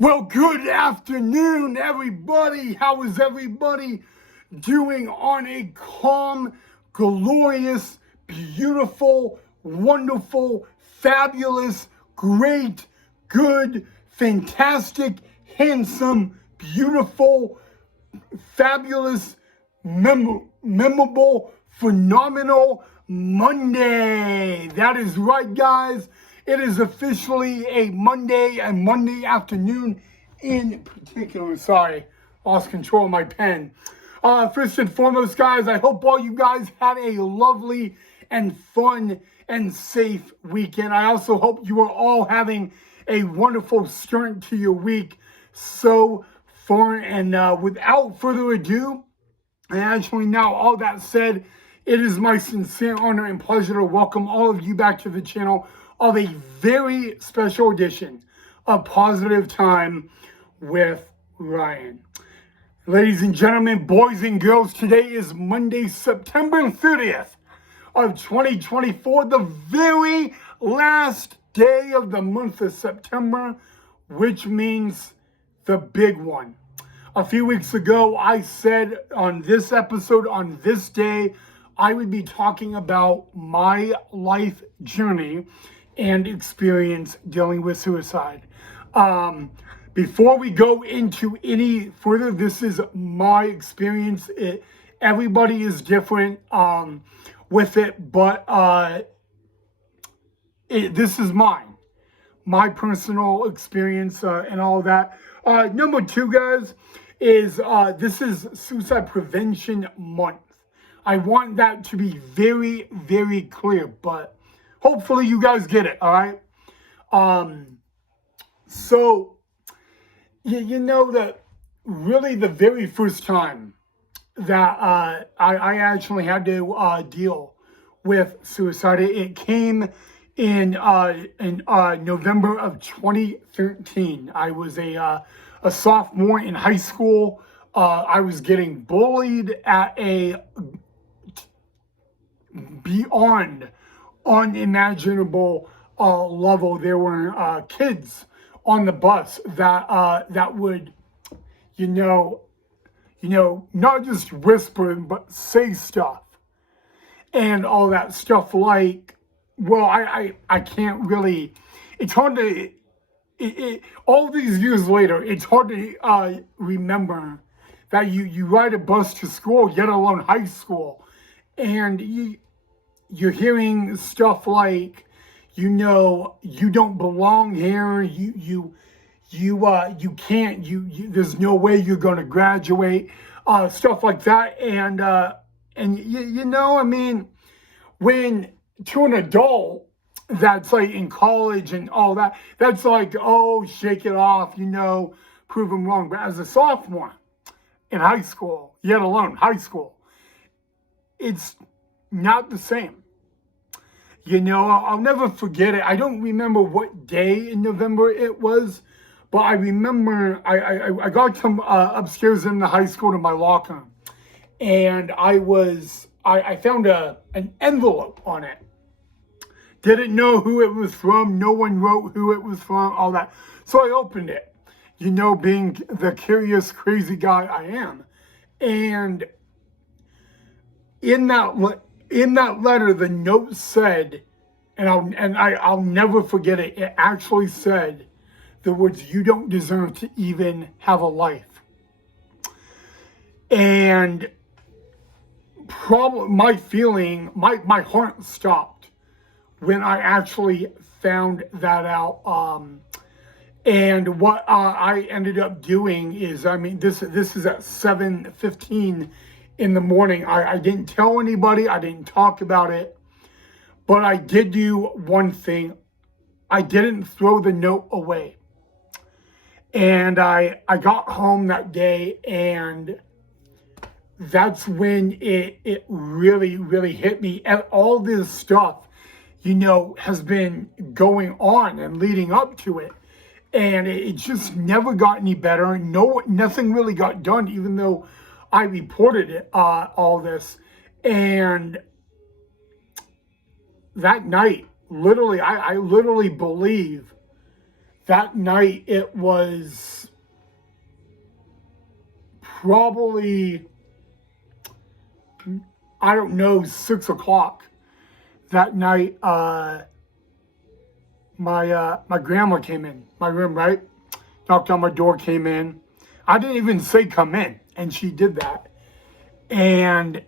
Well, good afternoon, everybody. How is everybody doing on a calm, glorious, beautiful, wonderful, fabulous, great, good, fantastic, handsome, beautiful, fabulous, memorable, phenomenal Monday? That is right, guys. It is officially a Monday and Monday afternoon in particular. Sorry, lost control of my pen. First and foremost, guys, I hope all you guys had a lovely and fun and safe weekend. I also hope you are all having a wonderful start to your week so far. And without further ado, and actually, now all that said, it is my sincere honor and pleasure to welcome all of you back to the channel of a very special edition of Positive Time with Ryan. Ladies and gentlemen, boys and girls, today is Monday, September 30th of 2024, the very last day of the month of September, which means the big one. A few weeks ago, I said on this episode, on this day, I would be talking about my life journey and experience dealing with suicide. Before we go into any further, this is my experience. Everybody is different with it, but this is mine. My personal experience and all that. Number two, guys, is this is Suicide Prevention Month. I want that to be very, very clear, but hopefully you guys get it, all right? So, you know that really the very first time that I actually had to deal with suicide, it came in November of 2013. I was a sophomore in high school. I was getting bullied at a beyond unimaginable level. There were kids on the bus that would, not just whisper, but say stuff and all that stuff. Like, well, I can't really. It's hard to. All these years later, it's hard to remember that you ride a bus to school, let alone high school, and you're hearing stuff like, you don't belong here, you can't, there's no way you're going to graduate, stuff like that, and I mean, when to an adult that's like in college and all that, that's like, oh, shake it off, prove them wrong. But as a sophomore in high school, yet alone high school, it's not the same. I'll never forget it. I don't remember what day in November it was, but I remember I got to upstairs in the high school to my locker, and I found an envelope on it. Didn't know who it was from. No one wrote who it was from, all that. So I opened it, being the curious, crazy guy I am. And in that letter, the note said, and I'll never forget it. It actually said the words, "You don't deserve to even have a life." And my heart stopped when I actually found that out. And what I ended up doing is, this is at 7:15 in the morning. I didn't tell anybody. I didn't talk about it. But I did do one thing. I didn't throw the note away. And I got home that day, and that's when it really, really hit me. And all this stuff, has been going on and leading up to it. And it just never got any better. Nothing really got done, even though I reported it, all this. And that night, literally, I literally believe that night it was probably, I don't know, 6 o'clock that night. My grandma came in my room, right? Knocked on my door, came in. I didn't even say come in, and she did that. And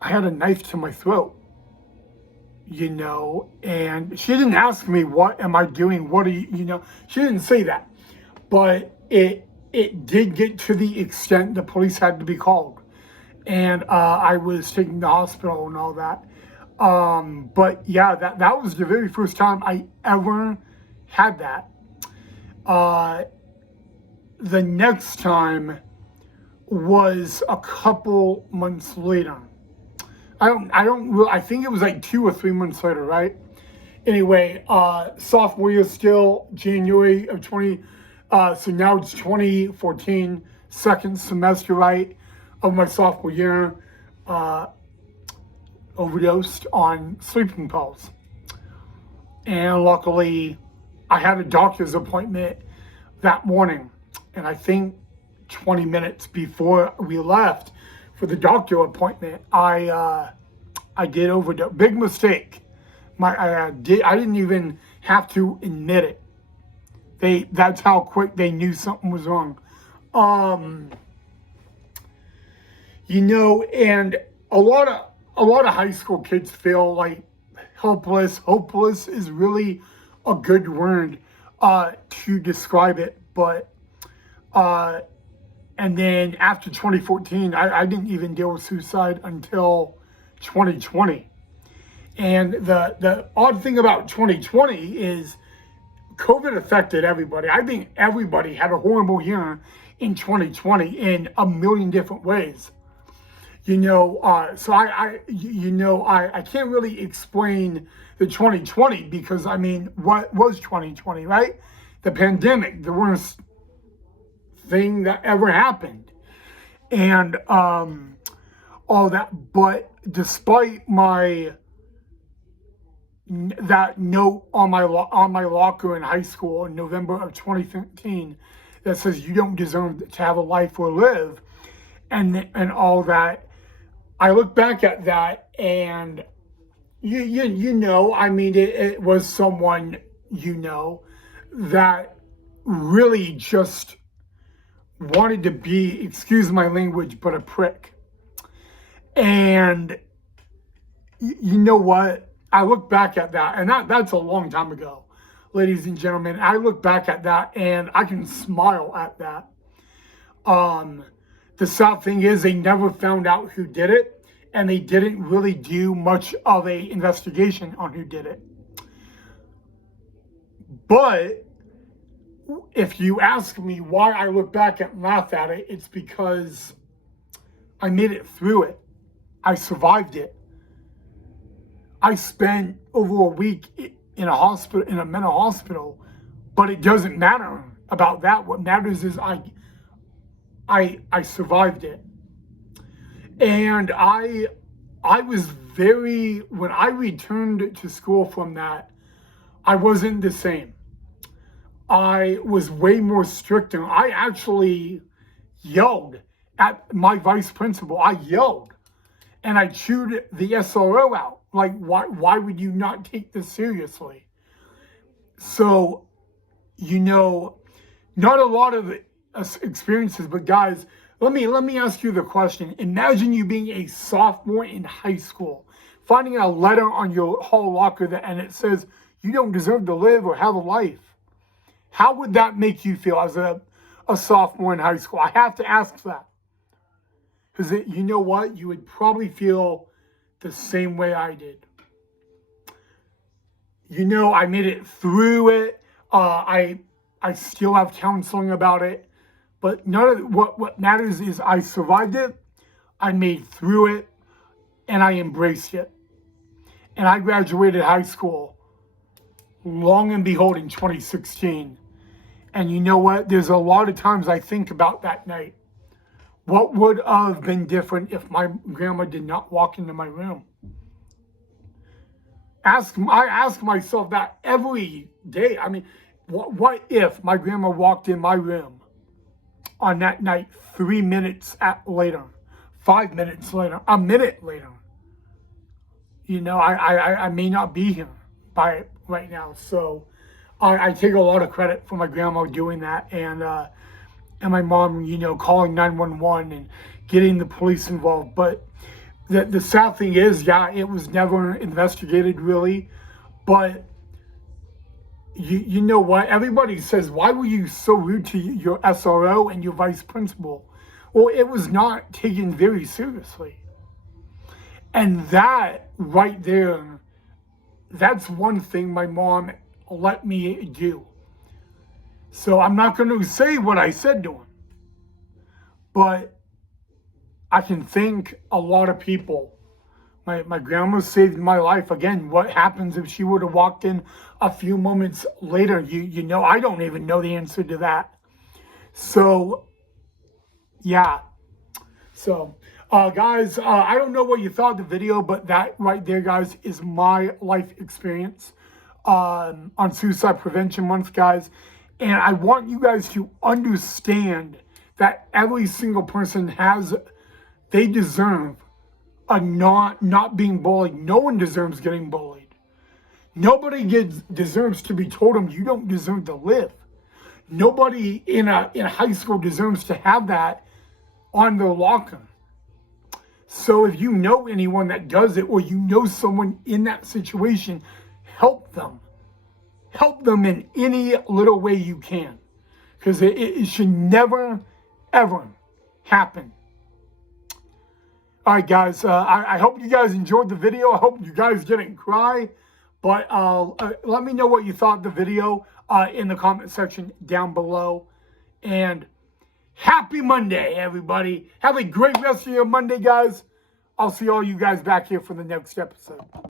I had a knife to my throat, and she didn't ask me, what am I doing? What are you, she didn't say that. But it did get to the extent the police had to be called. And I was taken to the hospital and all that. But yeah, that was the very first time I ever had that. The next time was a couple months later. I think it was like 2 or 3 months later, right? Anyway, sophomore year still, January of 20, so now it's 2014, second semester, right, of my sophomore year, overdosed on sleeping pills. And luckily, I had a doctor's appointment that morning. And I think 20 minutes before we left for the doctor appointment, I did overdose. Big mistake. I didn't even have to admit it. That's how quick they knew something was wrong. And a lot of high school kids feel like helpless. Hopeless is really a good word to describe it. But and then after 2014, I didn't even deal with suicide until 2020. And the odd thing about 2020 is COVID affected everybody. I think everybody had a horrible year in 2020 in a million different ways. So I can't really explain the 2020 because, I mean, what was 2020, right? The pandemic, the worst thing that ever happened. And all that. But despite that note on my locker in high school in November of 2015 that says you don't deserve to have a life or live, and all that, I look back at that and I mean, it was someone that really just wanted to be, excuse my language, but a prick. And you know what? I look back at that, and that's a long time ago, ladies and gentlemen. I look back at that, and I can smile at that. The sad thing is they never found out who did it, and they didn't really do much of a investigation on who did it. But if you ask me why I look back and laugh at it, it's because I made it through it. I survived it. I spent over a week in a hospital, in a mental hospital, but it doesn't matter about that. What matters is I survived it. And I was when I returned to school from that, I wasn't the same. I was way more stricter. I actually yelled at my vice principal. I yelled and I chewed the SRO out. Like, why would you not take this seriously? So, not a lot of experiences, but guys, let me ask you the question. Imagine you being a sophomore in high school, finding a letter on your hall locker and it says you don't deserve to live or have a life. How would that make you feel as a sophomore in high school? I have to ask that. Because you know what? You would probably feel the same way I did. I made it through it. I still have counseling about it. But none of what matters is I survived it, I made through it, and I embraced it. And I graduated high school, long and behold, in 2016. And you know what? There's a lot of times I think about that night. What would have been different if my grandma did not walk into my room? I ask myself that every day. I mean, What if my grandma walked in my room on that night 3 minutes later, 5 minutes later, a minute later? You know, I may not be here by right now. So I take a lot of credit for my grandma doing that, and my mom, you know, calling 911 and getting the police involved. But the sad thing is, yeah, it was never investigated really. But you know what? Everybody says, why were you so rude to your SRO and your vice principal? Well, it was not taken very seriously. And that right there, that's one thing my mom let me do. So I'm not going to say what I said to him, but I can thank a lot of people. My grandma saved my life. Again, what happens if she would have walked in a few moments later? You know, I don't even know the answer to that. So, yeah. So, guys, I don't know what you thought of the video, but that right there, guys, is my life experience on Suicide Prevention Month, guys. And I want you guys to understand that every single person they deserve a not being bullied. No one deserves getting bullied. Nobody deserves to be told them you don't deserve to live. Nobody in high school deserves to have that on their locker. So if you know anyone that does it, or you know someone in that situation, help them. Help them in any little way you can. Because it should never, ever happen. All right, guys, I hope you guys enjoyed the video. I hope you guys didn't cry. But let me know what you thought of the video in the comment section down below. And happy Monday, everybody. Have a great rest of your Monday, guys. I'll see all you guys back here for the next episode.